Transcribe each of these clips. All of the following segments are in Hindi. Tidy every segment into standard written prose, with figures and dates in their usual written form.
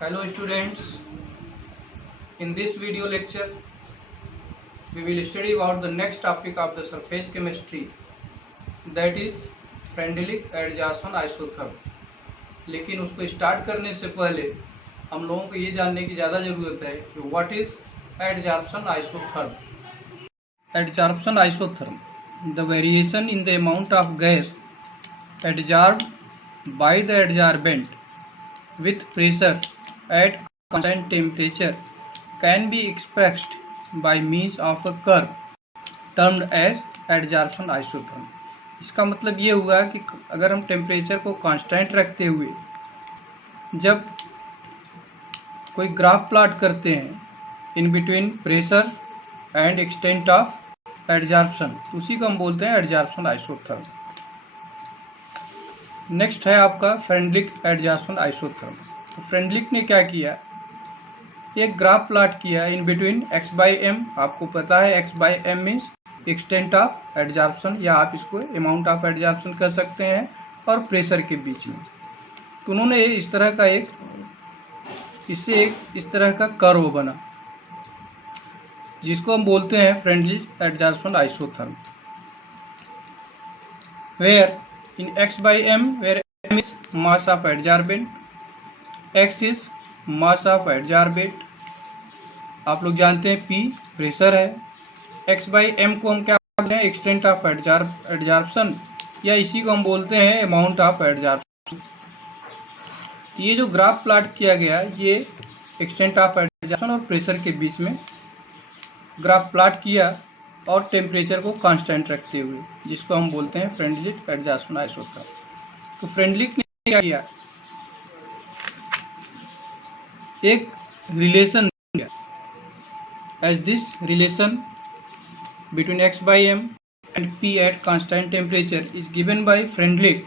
Hello students, in this video lecture we will study about the next topic of the surface chemistry, that is Freundlich-Adjacent isotherm। लेकिन उसको स्टार्ट करने से पहले हम लोगों को ये जानने की ज़्यादा ज़रूरत है कि what is adsorption isotherm. Adsorption isotherm, the variation in the amount of gas adsorbed by the adsorbent with pressure at constant temperature can be expressed by means of a curve termed as adsorption isotherm। इसका मतलब ये हुआ कि अगर हम टेम्परेचर को कांस्टेंट रखते हुए जब कोई ग्राफ प्लॉट करते हैं in between pressure and extent of adsorption, उसी को हम बोलते हैं एडजॉर्प्शन आइसोथर्म। नेक्स्ट है आपका फ्रेंडलिक-एडजॉर्प्शन आइसोथर्म। तो फ्रेंडलिक ने क्या किया, एक ग्राफ प्लॉट किया in between x by M. आपको पता है x by M means extent of adsorption, या आप इसको अमाउंट ऑफ एडजॉर्प्शन कर सकते हैं, और प्रेशर के बीच में। तो उन्होंने इस तरह का इस तरह का कर्व बना जिसको हम बोलते हैं Freundlich adsorption isotherm, where in x by m, where m is mass of adsorbent, x is mass of adsorbent, आप लोग जानते हैं p प्रेशर है, x by m को हम क्या बोलते हैं, एक्सटेंट ऑफ एडजॉर्प्शन, या इसी को हम बोलते हैं अमाउंट ऑफ एडजॉर्प्शन। ये जो ग्राफ प्लॉट किया गया, ये एक्सटेंट ऑफ एडजॉर्प्शन और प्रेशर के बीच में ग्राफ प्लॉट किया और टेम्परेचर को कांस्टेंट रखते हुए, जिसको हम बोलते हैं फ्रेंडलिक-एडजॉर्प्शन आइसोथर्म। तो फ्रेंडलिक ने क्या किया, एक रिलेशन दिया, as this relation between x by m and p at constant temperature is given by Freundlich,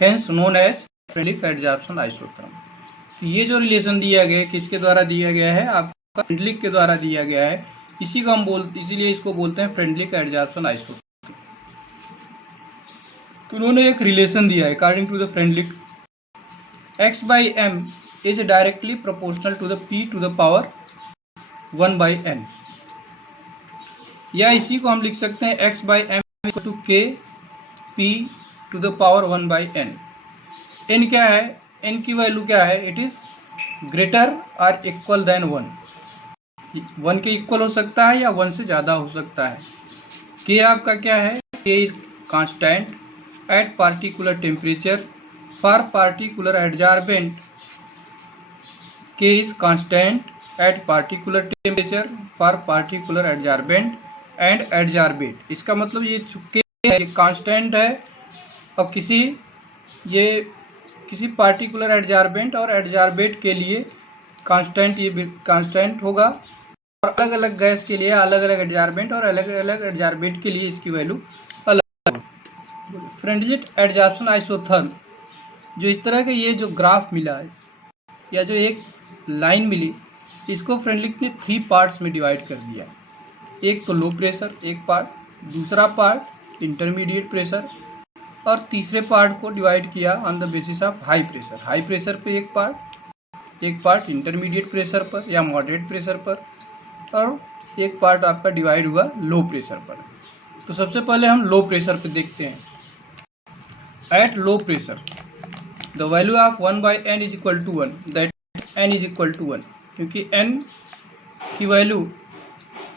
hence known as Freundlich adsorption isotherm. ये जो रिलेशन दिया गया, किसके द्वारा दिया गया है, आपका फ्रेंडलिक के द्वारा दिया गया है, इसी को हम इसीलिए इसको बोलते हैं फ्रेंडलिक-एडजॉर्प्शन आइसोथर्म। तो उन्होंने एक रिलेशन दिया है, according to the Freundlich, x by M is directly proportional to the p to the power 1 by n, या इसी को हम लिख सकते हैं x by M equal to k p to the power 1 by n। n क्या है, n की वैल्यू क्या है, इट इज ग्रेटर और इक्वल देन 1, 1 के इक्वल हो सकता है या 1 से ज़्यादा हो सकता है। के आपका क्या है, K is constant at particular temperature for particular adsorbent, K is constant at particular temperature for particular adsorbent and adsorbate. इसका मतलब ये कांस्टेंट है, और किसी पार्टिकुलर एडजॉर्बेंट और एडजॉर्बेट के लिए कांस्टेंट, ये कांस्टेंट होगा, और अलग अलग गैस के लिए अलग अलग एडजॉर्बेंट और अलग अलग एडजॉर्बेट के लिए इसकी वैल्यू अलग। फ्रेंडलिक-एडजॉर्प्शन आइसोथर्म, जो इस तरह का ये जो ग्राफ मिला है, या जो एक लाइन मिली, इसको फ्रेंडलिक ने 3 पार्ट्स में डिवाइड कर दिया। एक तो लो प्रेशर एक पार्ट, दूसरा पार्ट इंटरमीडिएट प्रेशर, और तीसरे पार्ट को डिवाइड किया on the basis of high pressure. High pressure पे एक पार्ट इंटरमीडिएट प्रेशर पर या मॉडरेट प्रेशर पर, और एक पार्ट आपका डिवाइड हुआ लो प्रेशर पर। तो सबसे पहले हम लो प्रेशर पे देखते हैं। At low pressure the value of 1 by n is equal to 1, that n is equal to 1, क्योंकि n की वैल्यू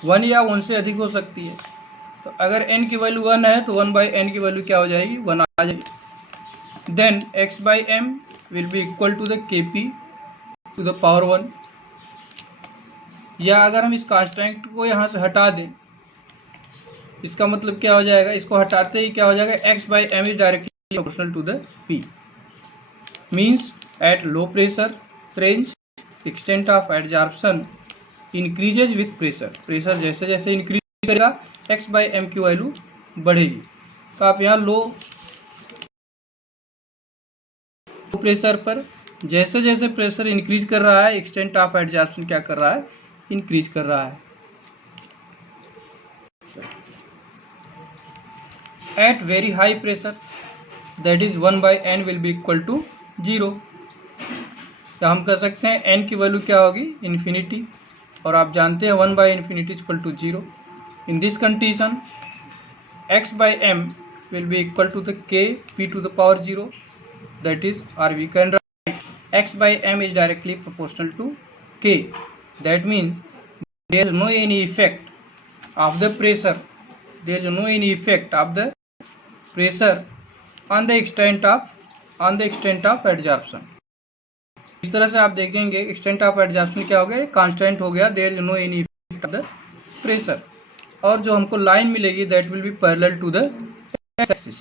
1 या 1 से अधिक हो सकती है। तो अगर n की वैल्यू 1 है तो 1 बाई n की वैल्यू क्या हो जाएगी, 1 आ जाएगी। Then x by m will be equal to the kp to the power 1, या अगर हम इस कांस्टेंट को यहाँ से हटा दें, इसका मतलब क्या हो जाएगा, इसको हटाते ही क्या हो जाएगा, x by M is directly proportional to the p, means at low pressure range extent of adsorption increases with pressure. Pressure जैसे जैसे इंक्रीज करेगा x बाई एम की वैल्यू बढ़ेगी। तो आप यहाँ लो प्रेशर पर जैसे जैसे प्रेशर इंक्रीज कर रहा है, एक्सटेंट ऑफ एडजॉर्प्शन क्या कर रहा है, इंक्रीज कर रहा है। At very high pressure, that is 1 by n will be equal to 0। तो हम कह सकते हैं n की वैल्यू क्या होगी, इन्फिनिटी, और आप जानते हैं 1/∞ equal to 0। In this condition x/m will be equal to the k p to the power 0, that is, or we can write x/m is directly proportional to k. That means there is no any effect of the pressure, there is no any effect of the pressure on the extent of adsorption. इस तरह से आप देखेंगे एक्सटेंट ऑफ एडजॉर्प्शन क्या हो गया, कांस्टेंट हो गया, there is no any effect of the pressure. और जो हमको लाइन मिलेगी that will be parallel to the X axis.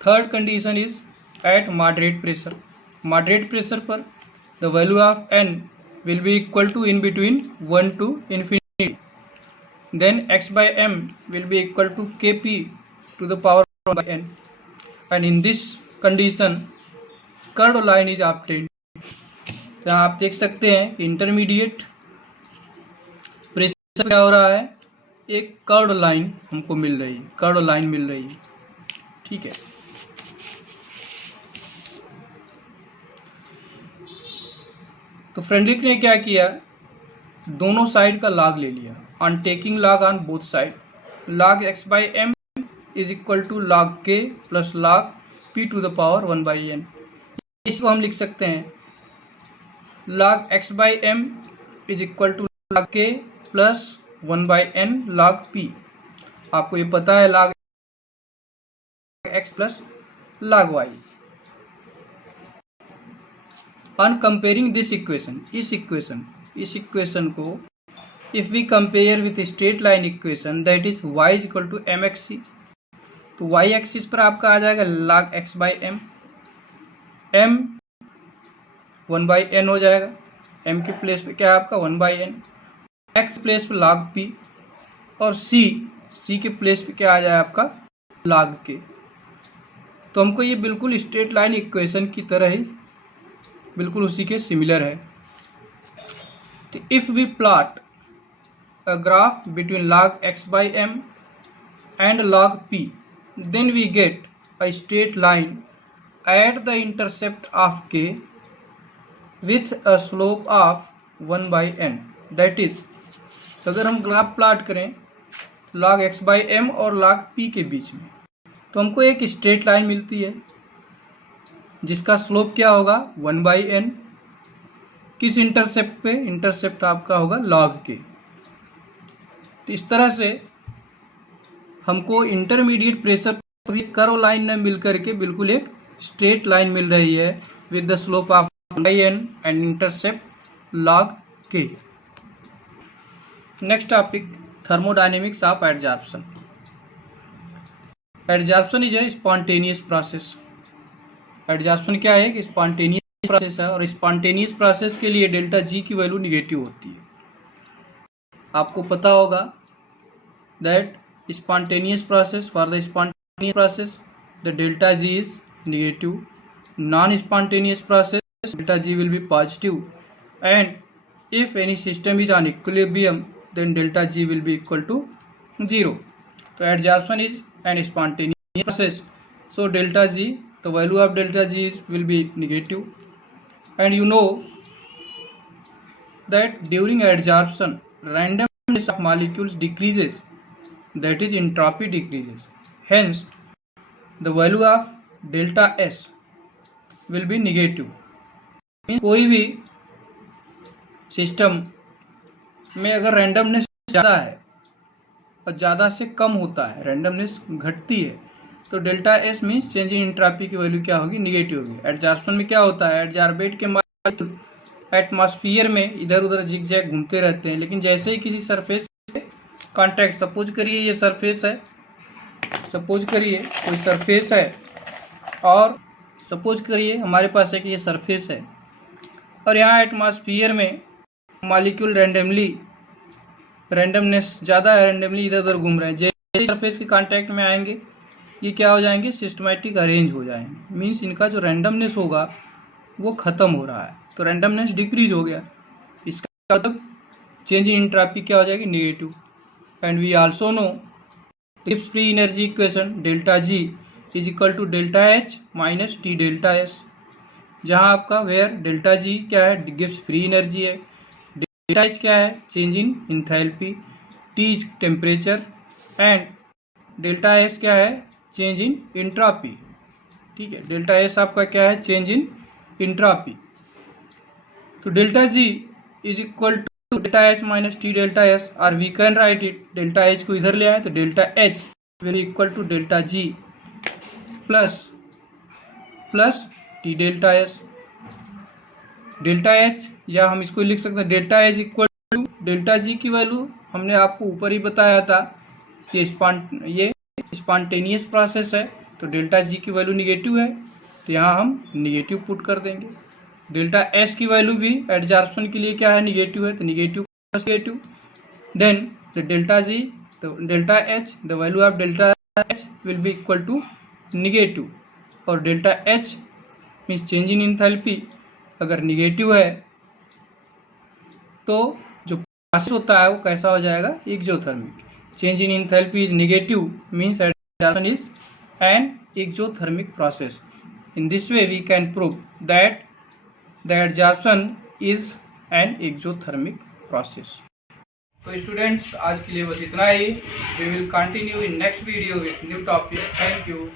Third condition is at moderate pressure. Moderate pressure पर the value of n will be equal to in between 1 to infinity, then x/m will be equal to kp to the power 1/n, and in this condition curve line is obtained. तो आप देख सकते हैं इंटरमीडिएट प्रेशर क्या हो रहा है, एक कर्व लाइन हमको मिल रही है, कर्व लाइन मिल रही है, ठीक है। तो फ्रेडरिक ने क्या किया, दोनों साइड का लॉग ले लिया, on taking log on both side, log x/m is equal to log k plus log p to the power 1/n। इसको हम लिख सकते हैं log x/m is equal to log k plus 1/n log p। आपको ये पता है log x plus log y। On comparing this equation, इस इक्वेशन को if we compare with straight line equation that is y is equal to mxc, तो y एक्सिस पर आपका आ जाएगा log x/m, m 1/n हो जाएगा, m के प्लेस पे क्या है आपका 1/n, x प्लेस पे log p, और c के प्लेस पे क्या आ जाए आपका log k। तो हमको ये बिल्कुल स्ट्रेट लाइन इक्वेशन की तरह ही बिल्कुल उसी के सिमिलर है। तो if we plot a graph between log x/m and log p, then we get a straight line at the intercept of k with a slope of 1/n, that is, तो अगर हम ग्राफ प्लॉट करें log x/m और log p के बीच में, तो हमको एक स्ट्रेट लाइन मिलती है जिसका स्लोप क्या होगा 1/n। किस इंटरसेप्ट पे, इंटरसेप्ट आपका होगा log k। तो इस तरह से हमको इंटरमीडिएट प्रेशर पर भी कर्व लाइन न मिल करके बिल्कुल एक स्ट्रेट लाइन मिल रही है with the slope of 1/n and intercept log k। Next topic, thermodynamics of adsorption. Adsorption is a spontaneous process. Adsorption क्या है, कि स्पॉन्टेनियस प्रोसेस है, और स्पॉन्टेनियस प्रोसेस के लिए डेल्टा जी की वैल्यू निगेटिव होती है। आपको पता होगा that spontaneous process, for the spontaneous process the delta G is negative, non-spontaneous process delta G will be positive, and if any system is on equilibrium then delta G will be equal to 0. So adsorption is an spontaneous process, so delta G, the value of delta G will be negative, and you know that during adsorption randomness of molecules decreases, that is entropy decreases, hence the value of delta S will be negative. कोई भी सिस्टम में अगर रैंडमनेस ज़्यादा है और ज़्यादा से कम होता है, रैंडमनेस घटती है, तो delta S means change in entropy की वैल्यू क्या होगी, निगेटिव होगी। एडजॉर्प्शन में क्या होता है, एडजॉर्बेट के मॉलिक्यूल एटमॉस्फेयर में इधर उधर जिग जैग घूमते रहते हैं, लेकिन जैसे ही किसी सरफेस से कॉन्टैक्ट, सपोज करिए ये सरफेस है, सपोज करिए कोई सरफेस है, और सपोज करिए हमारे पास है कि ये सरफेस है, और यहाँ एटमॉस्फेयर में मॉलिक्यूल रैंडमनेस ज़्यादा है, रैंडमली इधर उधर घूम रहे हैं। जैसे सरफेस के कांटेक्ट में आएंगे ये क्या हो जाएंगे, सिस्टमैटिक अरेंज हो जाएंगे, मीन्स इनका जो रैंडमनेस होगा वो ख़त्म हो रहा है, तो रैंडमनेस डिक्रीज हो गया, इसका मतलब चेंज इन एंट्रोपी क्या हो जाएगी, negative. And we also know Gibbs free energy equation delta G is equal to delta H minus T delta S. जहाँ आपका वेयर डेल्टा जी क्या है, गिव्स फ्री एनर्जी है, डेल्टा एच क्या है, change in enthalpy, T is temperature and delta S क्या है, चेंज इन इंट्रापी। ठीक है, डेल्टा एस आपका क्या है, चेंज इन इंट्रापी। तो delta G is equal to delta H minus T delta S, और we can write it, delta H को इधर ले आए तो delta H will equal to delta G plus T delta S. Delta H या हम इसको लिख सकते हैं delta H equal to delta G की वैल्यू हमने आपको ऊपर ही बताया था, ये स्पॉन्टेनियस प्रोसेस है तो डेल्टा जी की वैल्यू निगेटिव है, तो यहाँ हम निगेटिव पुट कर देंगे। डेल्टा एस की वैल्यू भी एडजॉर्प्शन के लिए क्या है, निगेटिव है, तो negative plus negative. Then the delta G, the delta H, the value of delta H will be equal to negative, और delta H means change in enthalpy अगर निगेटिव है तो जो प्रोसेस होता है वो कैसा हो जाएगा, exothermic. Change in enthalpy is negative means adsorption is an exothermic process. In this way we can prove that the adsorption is an exothermic process. तो स्टूडेंट्स आज के लिए बस इतना ही। We will continue in next video with new topic. Thank you.